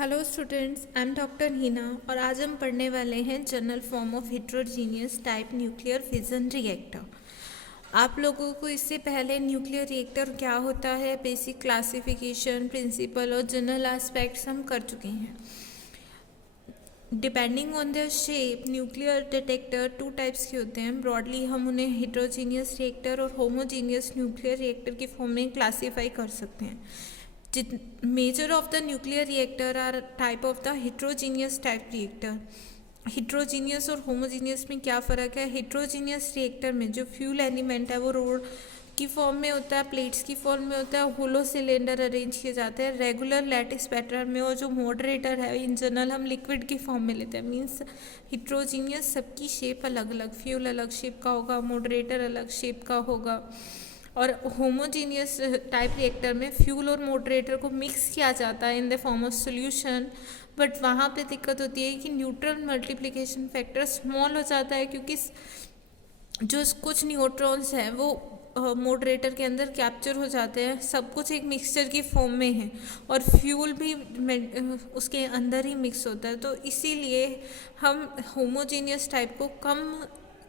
Hello students, I am doctor Heena और आज हम पढ़ने वाले हैं general form of heterogeneous type nuclear fission reactor. आप लोगों को इससे पहले न्यूक्लियर रिएक्टर क्या होता है, बेसिक क्लासिफिकेशन, प्रिंसिपल और जनरल एस्पेक्ट्स हम कर चुके हैं। Depending on the shape nuclear detector two types के होते हैं। ब्रॉडली हम उन्हें हेट्रोजीनियस रिएक्टर और होमोजीनियस न्यूक्लियर रिएक्टर की फॉर्म में क्लासीफाई कर सकते हैं। Major of the nuclear reactor are type of the heterogeneous type reactor. Heterogeneous और होमोजीनियस में क्या फ़र्क है? हेट्रोजीनियस रिएक्टर में जो फ्यूल एलिमेंट है वो रोड की फॉर्म में होता है, प्लेट्स की फॉर्म में होता है, होलो सिलेंडर अरेंज किए जाते हैं रेगुलर लैटिस पैटर्न में, और जो मॉडरेटर है इन जनरल हम लिक्विड की फॉर्म में लेते हैं। मीन्स हेट्रोजीनियस सबकी शेप अलग अलग, फ्यूल अलग शेप का होगा, मॉडरेटर अलग शेप का होगा। और होमोजीनियस टाइप रिएक्टर में फ्यूल और मॉडरेटर को मिक्स किया जाता है in the form of solution, but वहाँ पे दिक्कत होती है कि न्यूट्रॉन मल्टीप्लिकेशन फैक्टर स्मॉल हो जाता है, क्योंकि जो कुछ न्यूट्रॉन्स हैं वो मॉडरेटर के अंदर कैप्चर हो जाते हैं। सब कुछ एक मिक्सचर की फॉर्म में है और फ्यूल भी उसके अंदर ही मिक्स होता है, तो इसीलिए हम होमोजीनियस टाइप को कम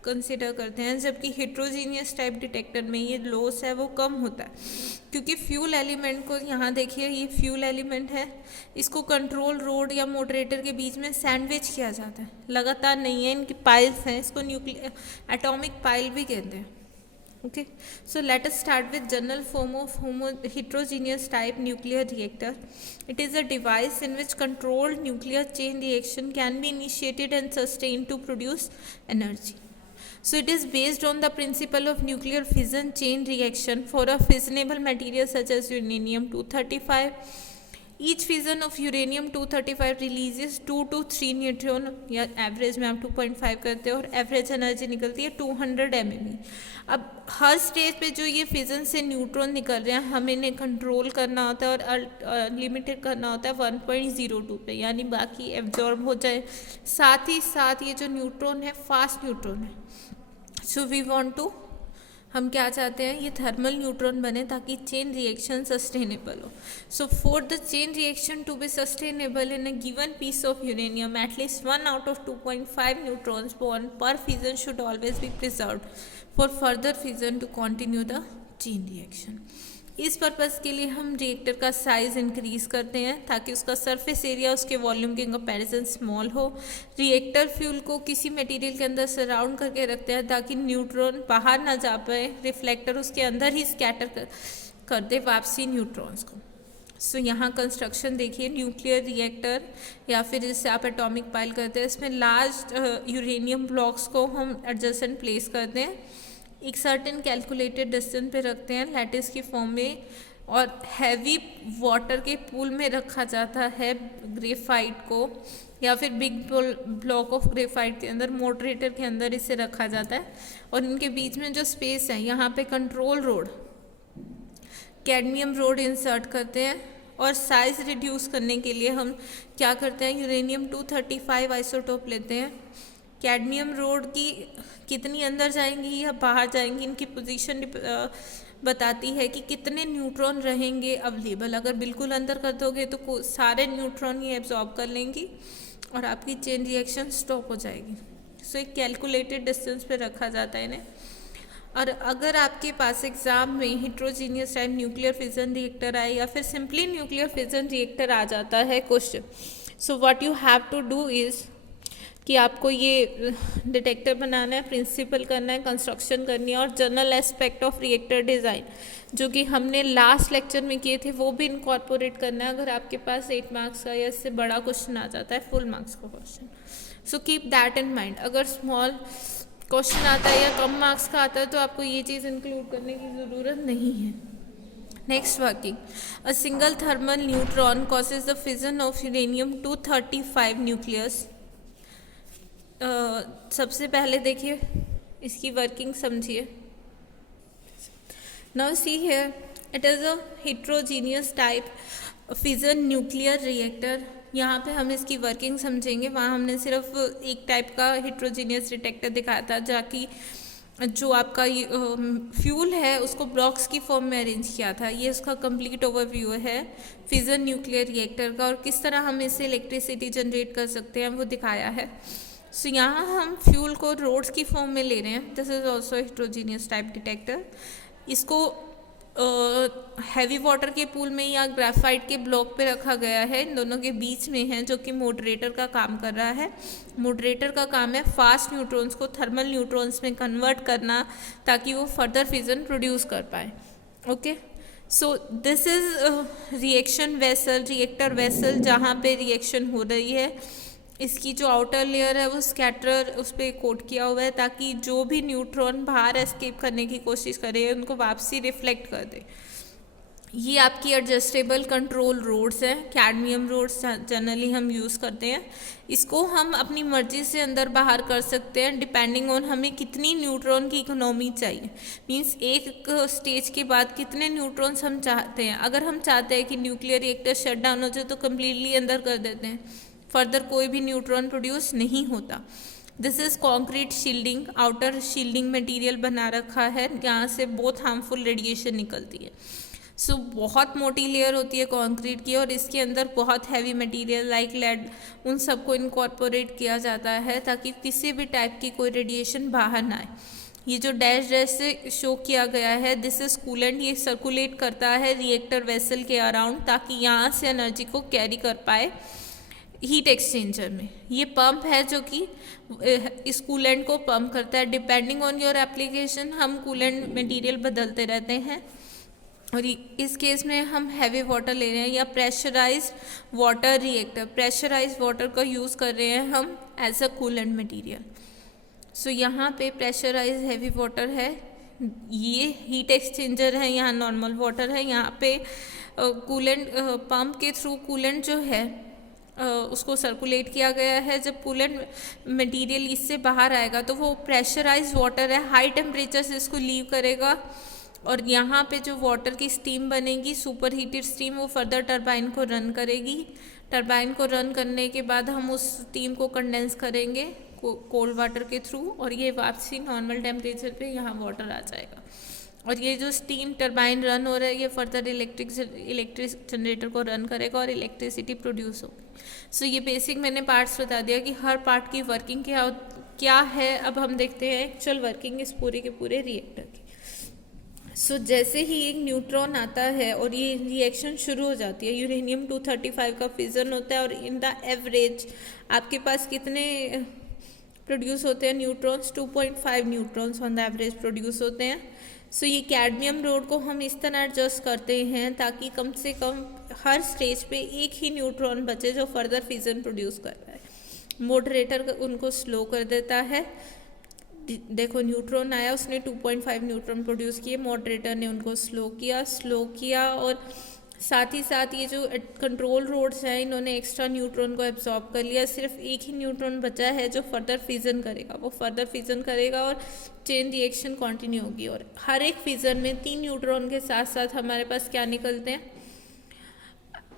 कंसिडर करते हैं, जबकि हेट्रोजीनियस टाइप डिटेक्टर में ये लॉस है वो कम होता है, क्योंकि फ्यूल एलिमेंट को यहाँ देखिए, ये फ्यूल एलिमेंट है, इसको कंट्रोल रोड या मॉडरेटर के बीच में सैंडविच किया जाता है, लगातार नहीं है, इनकी पाइल्स हैं, इसको न्यूक्लियर एटॉमिक पाइल भी कहते हैं। Okay, so let us start with general form of heterogeneous type nuclear reactor. It is a device in which controlled nuclear chain reaction can be initiated and sustained to produce energy. So it is based on the principle of nuclear fission chain reaction for a fissionable material such as uranium-235. Each fission of uranium-235 releases 2 to 3 neutron, या average में आप 2.5 करते हो, और average energy निकलती है 200 MeV। अब हर stage पे जो ये फिजन से न्यूट्रॉन निकल रहे हैं, हमें इन्हें कंट्रोल करना होता है और लिमिटेड करना होता है 1.02 पे, यानी बाकी एब्जॉर्ब हो जाए। साथ ही साथ ये जो न्यूट्रॉन है फास्ट न्यूट्रॉन है, सो वी वांट टू, हम क्या चाहते हैं, ये थर्मल न्यूट्रॉन बने ताकि चेन रिएक्शन सस्टेनेबल हो। So for the chain reaction to be sustainable in a given piece of uranium, at least 1 out of 2.5 neutrons born per fission should always be preserved for further fission to continue the chain reaction. इस purpose के लिए हम reactor का size increase करते हैं ताकि उसका surface area उसके वॉल्यूम के कंपैरिजन स्मॉल हो। रिएक्टर फ्यूल को किसी मटेरियल के अंदर सराउंड करके रखते हैं ताकि न्यूट्रॉन बाहर ना जा पाए, रिफ्लेक्टर उसके अंदर ही स्कैटर कर दे वापसी न्यूट्रॉन्स को। सो यहाँ कंस्ट्रक्शन देखिए, न्यूक्लियर रिएक्टर या फिर जिससे आप एटॉमिक पाइल करते हैं, इसमें लार्ज यूरेनियम ब्लॉक्स को हम एडजेसेंट प्लेस करते हैं, एक सर्टेन कैलकुलेटेड डिस्टेंस पे रखते हैं लैटिस की फॉर्म में, और हैवी वाटर के पूल में रखा जाता है ग्रेफाइट को, या फिर बिग ब्लॉक ऑफ ग्रेफाइट के अंदर, मॉडरेटर के अंदर इसे रखा जाता है। और इनके बीच में जो स्पेस है यहाँ पे control road, cadmium road insert करते हैं। और साइज़ रिड्यूस करने के लिए हम क्या करते हैं, यूरेनियम-235 आइसोटोप लेते हैं। कैडमियम रोड की कितनी अंदर जाएंगी या बाहर जाएंगी, इनकी पोजीशन बताती है कि कितने न्यूट्रॉन रहेंगे अवेलेबल। अगर बिल्कुल अंदर कर दोगे तो सारे न्यूट्रॉन ये एब्जॉर्ब कर लेंगी और आपकी चेन रिएक्शन स्टॉप हो जाएगी। सो एक कैलकुलेटेड डिस्टेंस पे रखा जाता है इन्हें। और अगर आपके पास एग्ज़ाम में heterogeneous type nuclear fission reactor आए या फिर सिंपली न्यूक्लियर फिजन रिएक्टर आ जाता है question, so what you have to do is कि आपको ये डिटेक्टर बनाना है, प्रिंसिपल करना है, कंस्ट्रक्शन करनी है, और general aspect of reactor design जो कि हमने लास्ट लेक्चर में किए थे वो भी इनकॉर्पोरेट करना है। अगर आपके पास 8 मार्क्स का या इससे बड़ा क्वेश्चन आ जाता है, फुल मार्क्स का question, so keep that in mind. अगर स्मॉल क्वेश्चन आता है या कम मार्क्स का आता है तो आपको ये चीज़ इंक्लूड करने की ज़रूरत नहीं है। Next working, a single thermal neutron causes the fission of uranium nucleus. सबसे पहले देखिए इसकी वर्किंग समझिए। Now see here, it is a heterogeneous type fission nuclear reactor. यहाँ पे हम इसकी वर्किंग समझेंगे, वहाँ हमने सिर्फ एक टाइप का हेट्रोजीनियस डिटेक्टर दिखाया था जो आपका फ्यूल है उसको ब्लॉक्स की फॉर्म में अरेंज किया था। ये उसका कंप्लीट ओवरव्यू है फिजन न्यूक्लियर रिएक्टर का, और किस तरह हम इससे इलेक्ट्रिसिटी जनरेट कर सकते हैं वो दिखाया है। सो यहाँ हम फ्यूल को रोड्स की फॉर्म में ले रहे हैं। This is also heterogeneous type detector. इसको हैवी वाटर के पूल में या ग्रेफाइट के ब्लॉक पे रखा गया है, इन दोनों के बीच में है, जो कि मॉडरेटर का काम कर रहा है। मॉडरेटर का काम है फास्ट न्यूट्रॉन्स को थर्मल न्यूट्रॉन्स में कन्वर्ट करना, ताकि वो फर्दर फिजन प्रोड्यूस कर पाए। Okay, so this is reaction vessel, reactor vessel, जहाँ पे रिएक्शन हो रही है। इसकी जो आउटर लेयर है वो स्कैटर उस पर कोट किया हुआ है, ताकि जो भी न्यूट्रॉन बाहर एस्केप करने की कोशिश करे उनको वापसी रिफ्लेक्ट कर दे। ये आपकी एडजस्टेबल कंट्रोल रोड्स हैं, कैडमियम रोड्स जनरली हम यूज़ करते हैं। इसको हम अपनी मर्जी से अंदर बाहर कर सकते हैं डिपेंडिंग ऑन हमें कितनी न्यूट्रॉन की इकोनॉमी चाहिए। मींस एक स्टेज के बाद कितने न्यूट्रॉन्स हम चाहते हैं। अगर हम चाहते हैं कि न्यूक्लियर रिएक्टर शट डाउन हो जाए तो कम्प्लीटली अंदर कर देते हैं, फर्दर कोई भी न्यूट्रॉन प्रोड्यूस नहीं होता। This is concrete shielding, outer shielding material बना रखा है, यहाँ से बहुत हार्मफुल रेडिएशन निकलती है। सो बहुत मोटी लेयर होती है कंक्रीट की, और इसके अंदर बहुत हैवी मटेरियल लाइक लेड उन सबको इनकॉर्पोरेट किया जाता है, ताकि किसी भी टाइप की कोई रेडिएशन बाहर ना आए। ये जो डैश डैश से शो किया गया है, दिस इज कूलेंट। ये सर्कुलेट करता है रिएक्टर वेसल के अराउंड, ताकि यहाँ से एनर्जी को कैरी कर पाए हीट एक्सचेंजर में। ये पंप है जो कि इस कूलेंट को पंप करता है। डिपेंडिंग ऑन योर एप्लीकेशन हम कूलेंट मटेरियल बदलते रहते हैं, और इस केस में हम हैवी वाटर ले रहे हैं या pressurised water reactor, pressurised water का यूज़ कर रहे हैं हम as a coolant material. So यहाँ पे प्रेशराइज्ड हैवी वाटर है, ये हीट एक्सचेंजर है, यहाँ नॉर्मल वाटर है। यहाँ पे कूलेंट पंप के थ्रू कूलेंट जो है उसको सर्कुलेट किया गया है। जब कूलेंट मटेरियल इससे बाहर आएगा तो वो प्रेशराइज्ड वाटर है, हाई टेम्परेचर से इसको लीव करेगा, और यहाँ पे जो वाटर की स्टीम बनेगी, सुपर हीटेड स्टीम, वो फर्दर टरबाइन को रन करेगी। टरबाइन को रन करने के बाद हम उस स्टीम को कंडेंस करेंगे कोल्ड वाटर के थ्रू, और ये वापसी नॉर्मल टेम्परेचर पे यहाँ वाटर आ जाएगा। और ये जो स्टीम टरबाइन रन हो रहा है, ये फर्दर इलेक्ट्रिक जनरेटर को रन करेगा और इलेक्ट्रिसिटी प्रोड्यूस होगी। सो ये बेसिक मैंने पार्ट्स बता दिया कि हर पार्ट की वर्किंग क्या है। अब हम देखते हैं एक्चुअल वर्किंग इस पूरे के पूरे रिएक्टर की। सो जैसे ही एक न्यूट्रॉन आता है और ये रिएक्शन शुरू हो जाती है, यूरेनियम 235 का फिजन होता है, और इन द एवरेज आपके पास कितने प्रोड्यूस होते हैं neutrons? 2.5 neutrons on the average produce होते हैं। सो ये कैडमियम रोड को हम इस तरह एडजस्ट करते हैं ताकि कम से कम हर स्टेज पे एक ही न्यूट्रॉन बचे जो फर्दर फिजन प्रोड्यूस कर रहा है। मॉडरेटर उनको स्लो कर देता है। देखो न्यूट्रॉन आया, उसने 2.5 न्यूट्रॉन प्रोड्यूस किए, मॉडरेटर ने उनको स्लो किया, और साथ ही साथ ये जो कंट्रोल रोड्स हैं इन्होंने एक्स्ट्रा न्यूट्रॉन को एब्जॉर्ब कर लिया। सिर्फ एक ही न्यूट्रॉन बचा है जो फर्दर फिजन करेगा, वो फर्दर फिजन करेगा और चेन रिएक्शन कंटिन्यू होगी। और हर एक फिजन में 3 न्यूट्रॉन के साथ साथ हमारे पास क्या निकलते हैं?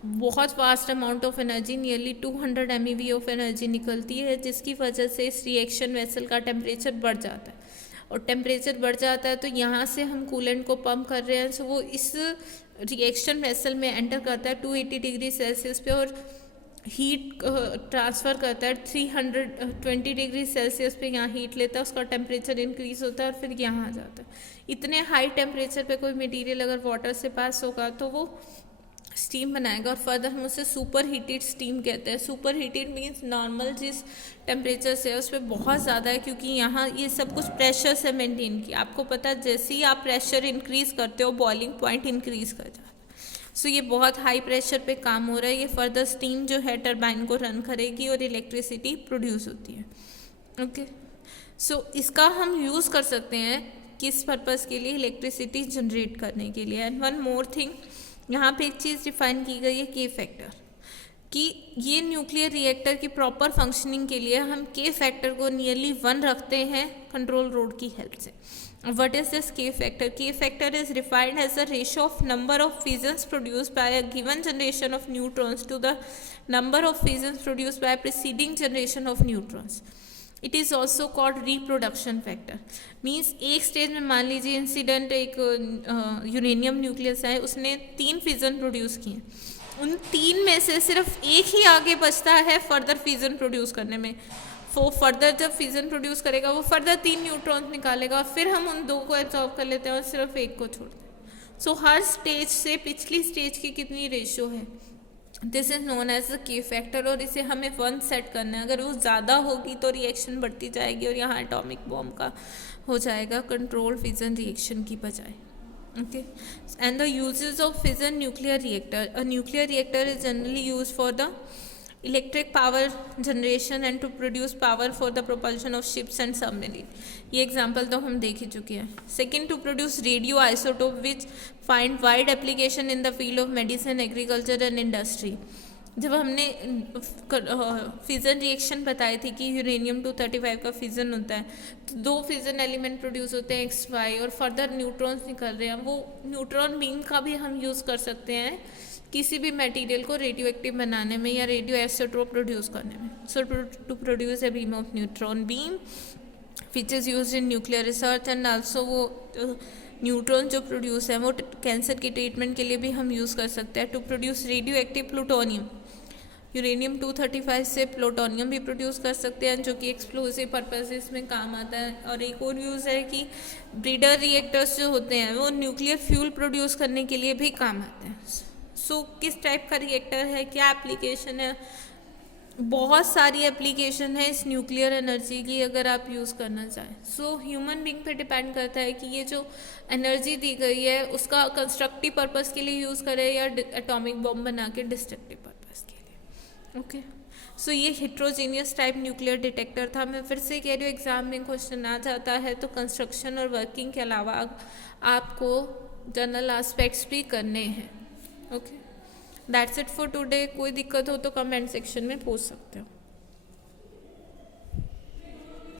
बहुत vast amount of energy, nearly 200 MeV of energy निकलती है, जिसकी वजह से इस रिएक्शन वेसल का टेम्परेचर बढ़ जाता है। और टेम्परेचर बढ़ जाता है तो यहाँ से हम कूलेंट को पंप कर रहे हैं, सो वो इस रिएक्शन वेसल में एंटर करता है 280 डिग्री सेल्सियस पे, और हीट ट्रांसफ़र करता है 320 डिग्री सेल्सियस पे, यहाँ हीट लेता है, उसका टेम्परेचर इंक्रीज़ होता है और फिर यहाँ आ जाता है। इतने हाई टेम्परेचर पे कोई मटेरियल अगर वाटर से पास होगा तो वो स्टीम बनाएगा, और फर्दर हम उसे सुपर हीटेड स्टीम कहते हैं। सुपर हीटेड मीन्स नॉर्मल जिस टेम्परेचर से है उस पर बहुत ज़्यादा है, क्योंकि यहाँ ये सब कुछ प्रेशर से मेंटेन किया। आपको पता है जैसे ही आप प्रेशर इंक्रीज़ करते हो बॉइलिंग पॉइंट इंक्रीज़ कर जाता है। सो ये बहुत हाई प्रेशर पे काम हो रहा है। ये फर्दर स्टीम जो है टरबाइन को रन करेगी और इलेक्ट्रिसिटी प्रोड्यूस होती है। ओके, सो इसका हम यूज़ कर सकते हैं किस पर्पज़ के लिए? इलेक्ट्रिसिटी जनरेट करने के लिए। एंड वन मोर थिंग, यहाँ पे एक चीज़ डिफाइन की गई है के फैक्टर, कि ये न्यूक्लियर रिएक्टर की प्रॉपर फंक्शनिंग के लिए हम के फैक्टर को नियरली 1 रखते हैं कंट्रोल रोड की हेल्प से। What is this K factor? K factor is defined as the ratio of number of fissions produced by a given generation of neutrons to the number of fissions produced by preceding generation of neutrons. It is also called reproduction factor. Means एक stage में मान लीजिए incident एक uranium nucleus है, उसने 3 fission produce किए, उन 3 में से सिर्फ एक ही आगे बचता है फर्दर फिजन प्रोड्यूस करने में। वो फर्दर जब फिजन प्रोड्यूस करेगा वो फर्दर 3 न्यूट्रॉन्स निकालेगा, फिर हम उन 2 को एब्जॉर्ब कर लेते हैं और सिर्फ एक को छोड़ते हैं। सो हर स्टेज से पिछली स्टेज की कितनी रेशियो है, this is known as the k factor, और इसे हमें 1 सेट करना है। अगर वो ज़्यादा होगी तो रिएक्शन बढ़ती जाएगी और यहाँ एटॉमिक बॉम्ब का हो जाएगा कंट्रोल फिजन रिएक्शन की बजाय। Okay, and the uses of fission nuclear reactor, a nuclear reactor is generally use for the electric power generation and to produce power for the propulsion of ships and submarine. ये example तो हम देख ही चुके हैं। Second, to produce radioisotope which find wide application in the field of medicine, agriculture and industry. जब हमने fission reaction बताई थी कि यूरेनियम 235 का फिजन होता है, तो 2 फिजन एलिमेंट प्रोड्यूस होते हैं XY, और फर्दर न्यूट्रॉन्स निकल रहे हैं, वो न्यूट्रॉन बीम का भी हम यूज़ कर सकते हैं किसी भी मटेरियल को रेडियो एक्टिव बनाने में या रेडियो आइसोटोप प्रोड्यूस करने में। So to produce a beam of neutron beam which is use in nuclear research, and also वो न्यूट्रॉन जो प्रोड्यूस है वो कैंसर की ट्रीटमेंट के लिए भी हम यूज़ कर सकते हैं। To produce radioactive plutonium, uranium 235 से प्लूटोनियम भी प्रोड्यूस कर सकते हैं जो कि एक्सप्लोसिव पर्पसेस में काम आता है। और एक और यूज़ है कि ब्रीडर रिएक्टर्स जो होते हैं वो न्यूक्लियर फ्यूल प्रोड्यूस करने के लिए भी काम आते हैं। सो किस टाइप का रिएक्टर है, क्या एप्लीकेशन है, बहुत सारी एप्लीकेशन है इस न्यूक्लियर एनर्जी की अगर आप यूज़ करना चाहें। सो ह्यूमन बीइंग पे डिपेंड करता है कि ये जो एनर्जी दी गई है उसका कंस्ट्रक्टिव पर्पस के लिए यूज़ करें या एटॉमिक बॉम्ब बना के डिस्ट्रक्टिव पर्पस के लिए। ओके, सो ये हिट्रोजीनियस टाइप न्यूक्लियर डिटेक्टर था। मैं फिर से कह रही हूँ, एग्जाम में क्वेश्चन आ जाता है तो कंस्ट्रक्शन और वर्किंग के अलावा आपको जनरल एस्पेक्ट्स भी करने हैं। Okay, that's it for today. कोई दिक्कत हो तो कमेंट सेक्शन में पूछ सकते हो।